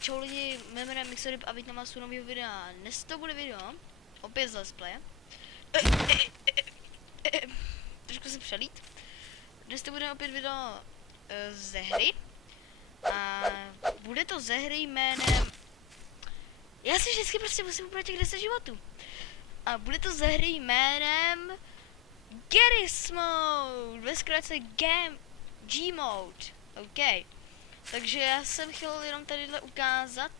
Čau lidi, jmenuji Mixoryb a vítám vás u nového videa. Dnes to bude video, opět z Let's Play. Trošku se přelít. Dnes to bude opět video ze hry. A bude to ze hry jménem... Já si vždycky prostě musím ubrat těch 10 životů. A bude to ze hry jménem... Garry's Mode, ve zkratce G-Mode. OK. Takže já jsem chtěl jenom tadyhle ukázat,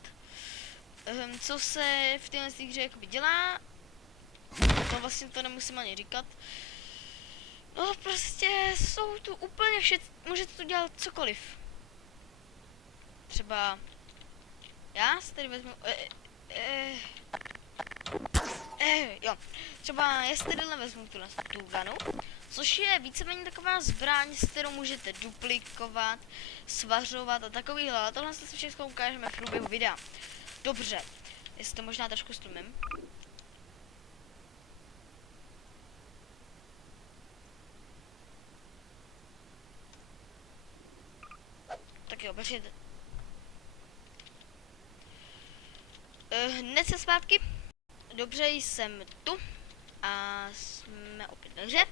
co se v téhle hře jakoby dělá. To vlastně to nemusím ani říkat. No prostě jsou tu úplně vše, můžete tu dělat cokoliv. Třeba já si tady vezmu, jo, třeba já si tadyhle vezmu tu gunu, což je víceméně taková zbraň, s kterou můžete duplikovat, svařovat a takovýhle, ale tohle si všechno ukážeme v průběhu videa. Dobře, jestli to možná trošku stlumím. Tak jo, počkejte. Hned se zpátky. Dobře, jsem tu a jsme opět ve hře.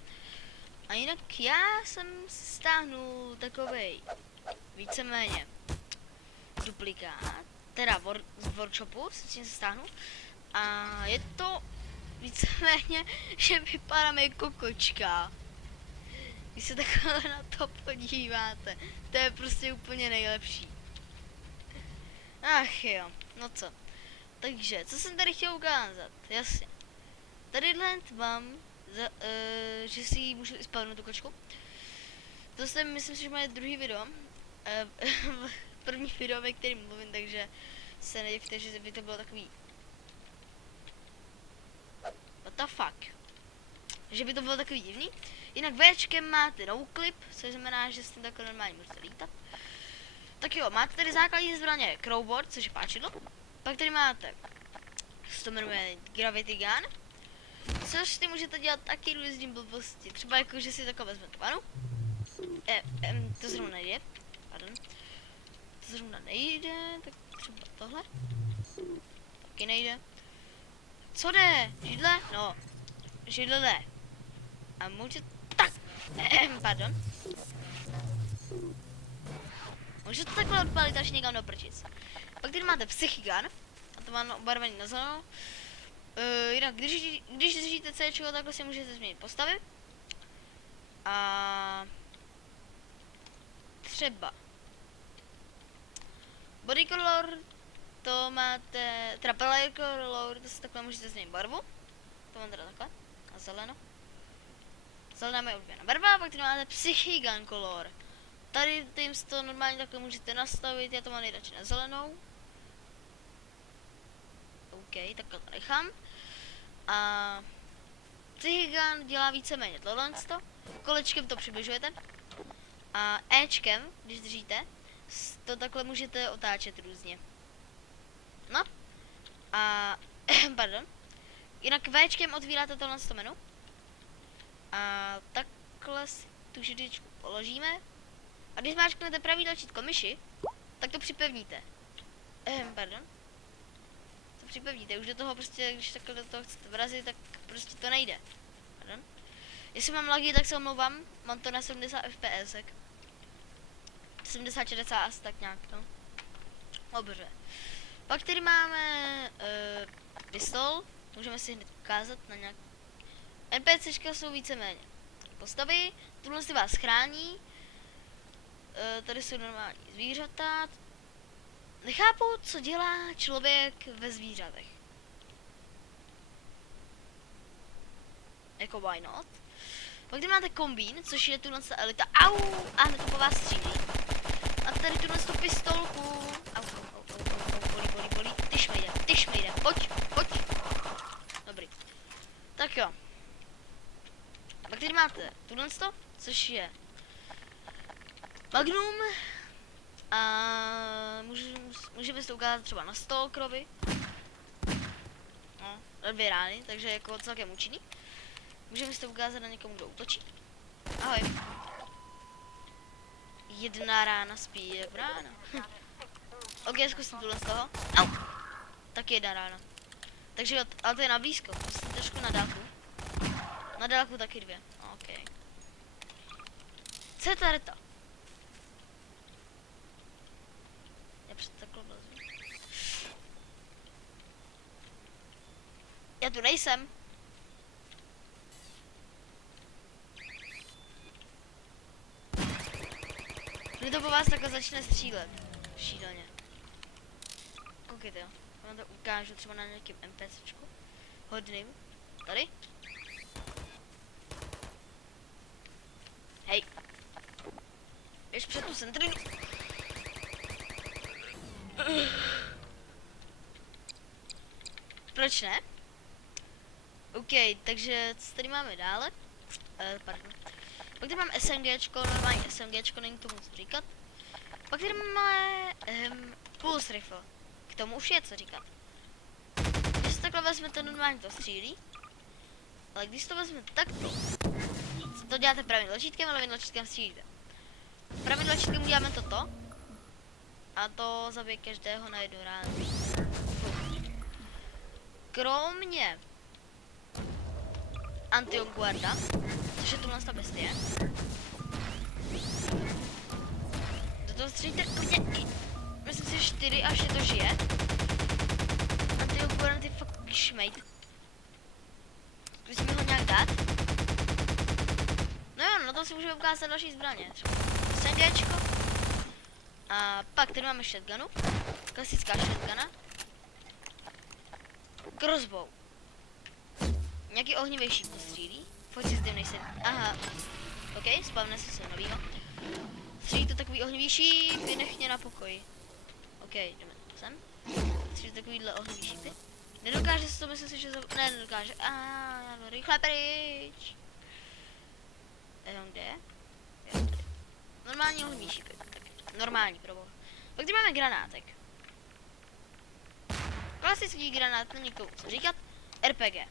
A jinak já jsem stáhnul takovej víceméně duplikát, teda z workshopu jsem se stáhnul. A je to víceméně, že vypadám jako kočka. Když se takhle na to podíváte, to je prostě úplně nejlepší. Ach jo, no co. Takže, co jsem tady chtěl ukázat? Jasně. Tadyhle mám, že si ji můžu spadnout tu kočku. To jsem, myslím si, že moje druhý video. První video, ve kterém mluvím, takže se nedivte, že by to bylo takový... What the fuck? Že by to bylo takový divný. Jinak Včkem máte noclip, což znamená, že s tím takhle normálně můžete lítat. Tak jo, máte tady základní zbraně crowboard, což je páčidlo. Pak tady máte, co to jmenuje Gravity Gun, což ty můžete dělat taky různý blbosti. Třeba jako, že si takhle vezmete panu. To zrovna nejde. Pardon. To zrovna nejde, tak třeba tohle. Taky nejde. Co jde? Židle? No. Židle jde. A můžete... Tak. Pardon. Můžete takhle odpálit až někam do prčic. Pak tady máte Psychigan. A to má obarvený na zelenou. Jinak, když držíte C, takhle si můžete změnit postavy. A... třeba body color, to máte, teda player color, to si takhle můžete změnit barvu. To mám teda takhle, a zeleno. Zelená je oblíbená barva, a pak tady máte Psychigan color. Tady tím to normálně takhle můžete nastavit, já to mám nejradši na zelenou. OK, takhle to nechám. A Psychigan dělá víceméně tohle. Kolečkem to přibližujete. A Ečkem, když držíte, to takhle můžete otáčet různě. No. A, pardon. Jinak Včkem otvíráte tohle menu. A takhle si tu židičku položíme. A když zmáčknete pravý tlačítko myši, tak to připevníte. Pardon. To připevníte, už do toho prostě, když takhle do toho chcete vrazit, tak prostě to nejde. Pardon. Jestli mám lagy, tak se omlouvám, mám to na 70 fps. 70, 60 asi tak nějak, no. Dobře. Pak tady máme pistol, můžeme si hned ukázat na nějak... NPCčka jsou víceméně postavy, tohle si vás chrání. Tady jsou normální zvířata. Nechápu, co dělá člověk ve zvířatech. Jako why not? Pak tady máte kombín, což je tuhle elita. Au! A hned to po vás střílí. A tady tuhle tu pistolku. Au, bolí. Ty šmejde. Pojď. Dobrý. Tak jo. A pak tady máte tuhle to, což je Magnum. A můžeme si to ukázat třeba na Stalkerovi. No, 2 rány, takže jako celkem účinný. Můžeme si to ukázat na někomu, kdo útočí. Ahoj. 1 rána spí jak brána. Ok, zkusím tuhle z toho. Au. Tak jedna rána. Takže jo, ale to je na blízko, prostě trošku na dálku. Na dálku taky dvě, ok. Co je ta reta? Já před takhle vlezu. Já tu nejsem. Kdy to po vás takhle začne střílet. Šíleně. Koukejte jo. Já vám to ukážu třeba na nějakém NPCčku. Hodným. Tady. Hej. Běž před tu centrinu. Proč ne? OK, takže co tady máme dále? Pardon. Pak tady máme SMGčko, normální SMGčko, není tomu co říkat. Pak tady máme pulse rifle. K tomu už je co říkat. Když to takhle vezmete, normálně to střílí. Ale když to vezmete takto, to děláte pravým tlačítkem, ale levým tlačítkem střílíte. Pravým tlačítkem uděláme toto. A to zabije každého na jednu ránu. Kromě Anti-Guarda, což je tuhle ta bestie. Do toho střílíte klidně i, myslím si, 4 až je to žije. Anti-Guarda je fakt šmejt. Zkusíme ho nějak dát. No jo, na to si můžeme ukázat další zbraně. Třeba SMGčko. A pak tady máme shotgunu. Klasická shotguna. Crossbow. Nějaký ohnivější postřílí. Pojď si zde nejsem. Aha. OK, spavne se novýho. Střílí to takový ohnivější, vynech mě na pokoji. OK, jdeme sem. Střílí takovýhle ohnivější ty. Nedokáže se to, myslím si, že ne, nedokáže. Já jdu rychle pryč. Kde je? Jo, tady. Normální ohnivější ty. Normální, proboha. Pak tady máme granátek. Klasický granát, není k tomu co říkat. RPG.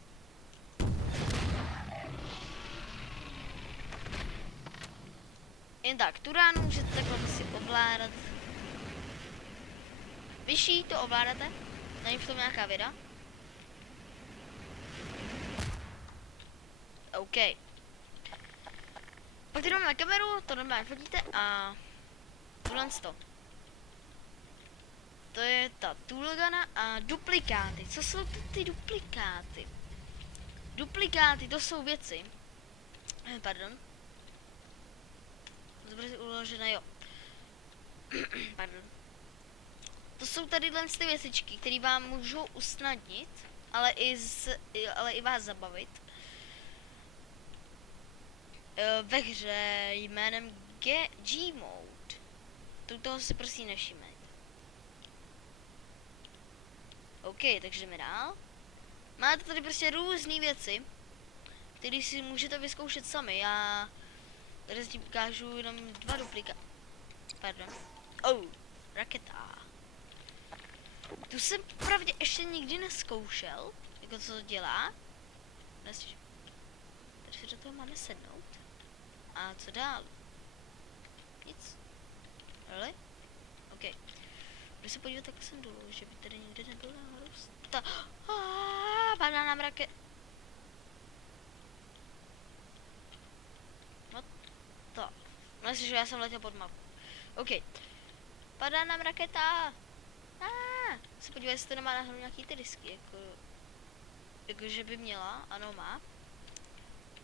Jen tak, tu ránu můžete takhle si ovládat. Vyšší to ovládáte? Není v tom nějaká věda? OK. Pak tady máme kameru, to normálně fotíte a tohle to. To je ta toolguna a duplikáty. Co jsou ty duplikáty? Duplikáty, to jsou věci. Pardon. Dobře uložené, jo. Pardon. To jsou tady ty věcičky, které vám můžou usnadnit, ale i vás zabavit. Ve hře jménem G-Mode. Toho si prosím nevšimejte. OK, takže jdeme dál. Máte tady prostě různé věci, které si můžete vyzkoušet sami. Já tady si ukážu jenom 2 duplika. Pardon. Raketa. Tu jsem pravdě ještě nikdy neskoušel, jako co to dělá. Takže do toho máme sednout. A co dál? Nic. Really? OK. Když se podívat, tak jsem dolů, že by tady nikde nebyla rosta. Padá nám raket. No to. Myslím, že já jsem letěl pod mapu. OK. Padá nám raketa. Se podívej, jestli to nemá nahoru nějaký ty disky, jako že by měla, ano má.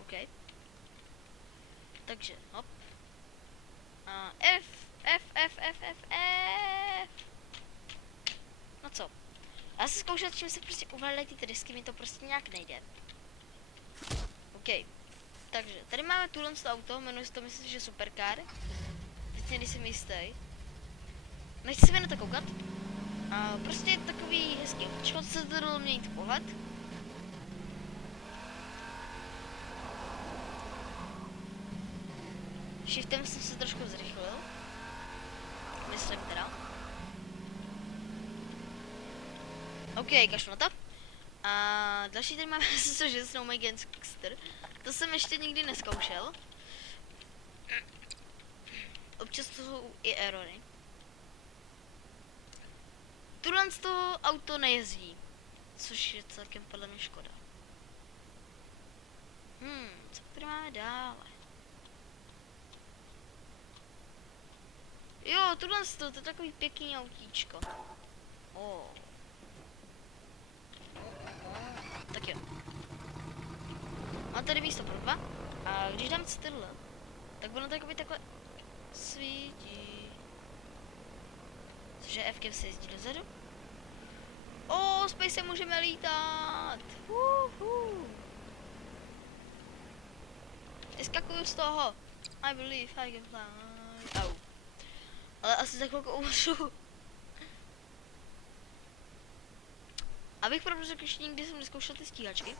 OK. Takže, hop. F. No co? Já se zkoušel, čím se prostě ovládají ty disky, mi to prostě nějak nejde. OK. Takže, tady máme tuhle auto, jmenuje se to, myslím si, že Supercar. Teď nejsem jistý. Nechci se na to koukat. Prostě je takový hezký očko, co se to dalo měnit pohled. Shiftem jsem se trošku zrychlil. Myslím teda. OK, kašlu na to. A další tady máme což je Snowman Gangster. To jsem ještě nikdy neskoušel. Občas to jsou i erory. Tuhle z toho auto nejezdí, což je celkem podle mě škoda. Co tady máme dále? Jo, tuhle z toho, to je takový pěkný autíčko. Tak jo. Mám tady místo pro dva. A když dám tyhle, tak ono to takhle svítí. Cože Fkem se jezdí dozadu? Space můžeme lítat. Vyskakuju z toho. I believe I can fly. Au. Ale asi za chvilku umřu. Abych pravdu řekl, že nikdy jsem neskoušel ty stíhačky.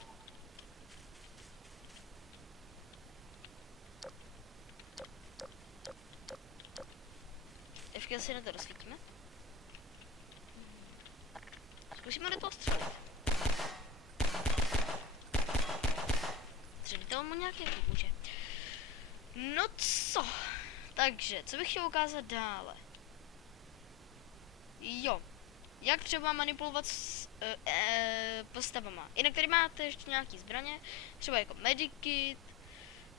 Ještě asi na to rozsvítíme. Zkusíme do toho střelit. Střelitel mu nějaký pomůže. No co? Takže, co bych chtěl ukázat dále? Jo. Jak třeba manipulovat s postavama. Jinak tady máte ještě nějaký zbraně, třeba jako medikit,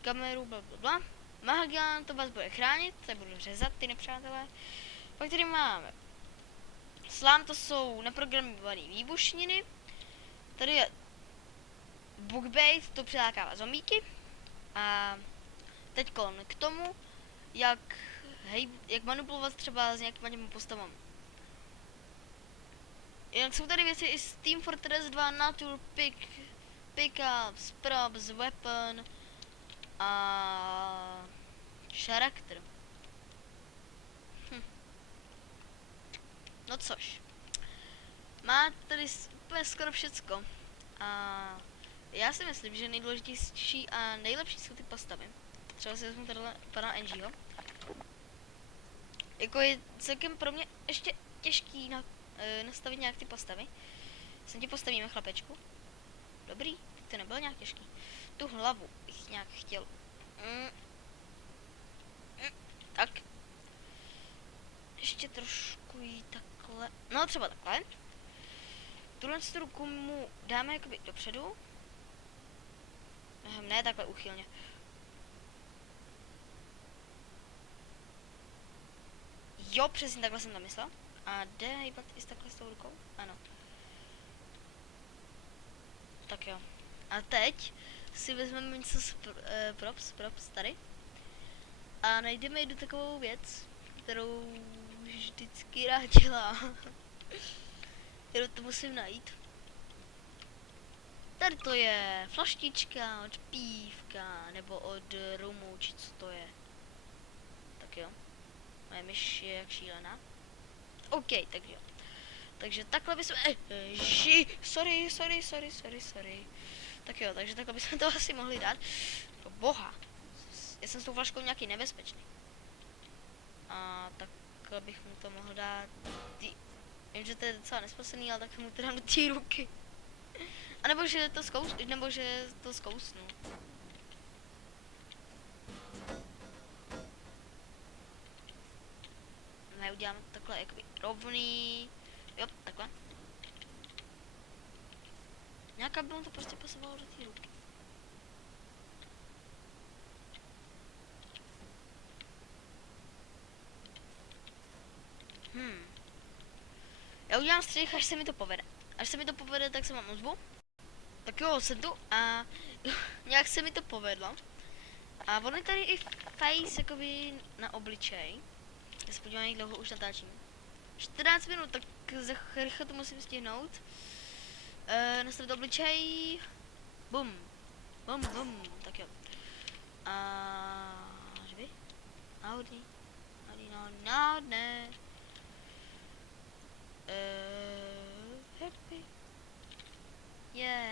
kameru, blablabla. Mahagan, to vás bude chránit, tady budu řezat ty nepřátelé. Pak tady máme slám, to jsou naprogramované výbušniny. Tady je Bugbait, to přilákává zombíky. A teď k tomu, jak manipulovat třeba s nějakýma těmi postavami. Jinak jsou tady věci i z Team Fortress 2, Nature, Pickups, Props, Weapon a charakter. No což. Má tady úplně skoro všecko. A já si myslím, že nejdůležitější a nejlepší jsou ty postavy. Třeba si vezmu tady pana Angieho. Jako je celkem pro mě ještě těžký nastavit nějak ty postavy. Sem ti postavíme, chlapečku. Dobrý, to nebylo nějak těžký. Tu hlavu bych nějak chtěl. Tak. Ještě trošku jí takhle. No třeba takhle. Tuhle ruku mu dáme jakoby dopředu. Ne takhle uchylně. Jo, přesně takhle jsem to myslel. A jde hejbat i takhle s tou rukou? Ano. Tak jo. A teď si vezmeme něco z props tady. A najdeme jednu takovou věc, kterou vždycky rád dělá. Jenom to musím najít. Tady to je flaštička od pívka, nebo od rumu, či co to je. Tak jo. Moje myš je jak šílená. OK, tak jo. Takže takhle bychom... Sorry. Tak jo, takže takhle bychom to asi mohli dát. Pro boha. Já jsem s tou flaškou nějaký nebezpečný. A takhle bych mu to mohl dát... Vím, že to je docela nespasený, ale tak mu to dám do té ruky. A nebo že to zkousnu. Ne, uděláme to takhle jakoby rovný. Jo, takhle. Nějaká by mu to prostě pasovalo do té ruky. Já udělám střih, až se mi to povede. Až se mi to povede, tak se vám ozvu. Tak jo, jsem tu a nějak se mi to povedlo. A on je tady i face jakoby na obličej. Já se podívám, jak dlouho už natáčím. 14 minut, tak za rychle to musím stihnout. Nastavit obličej. Bum. Tak jo. A živý? Náhodný. Happy.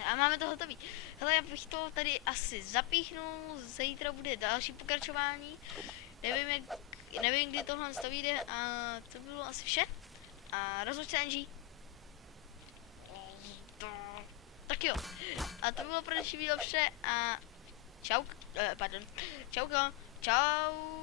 A máme to hotový. Hele, já bych to tady asi zapíchnul, zítra bude další pokračování. Nevím, kdy tohle vyjde a to bylo asi vše. A rozhoď se, Angie. Tak jo. A to bylo pro dnešní video vše a čauko. Čau.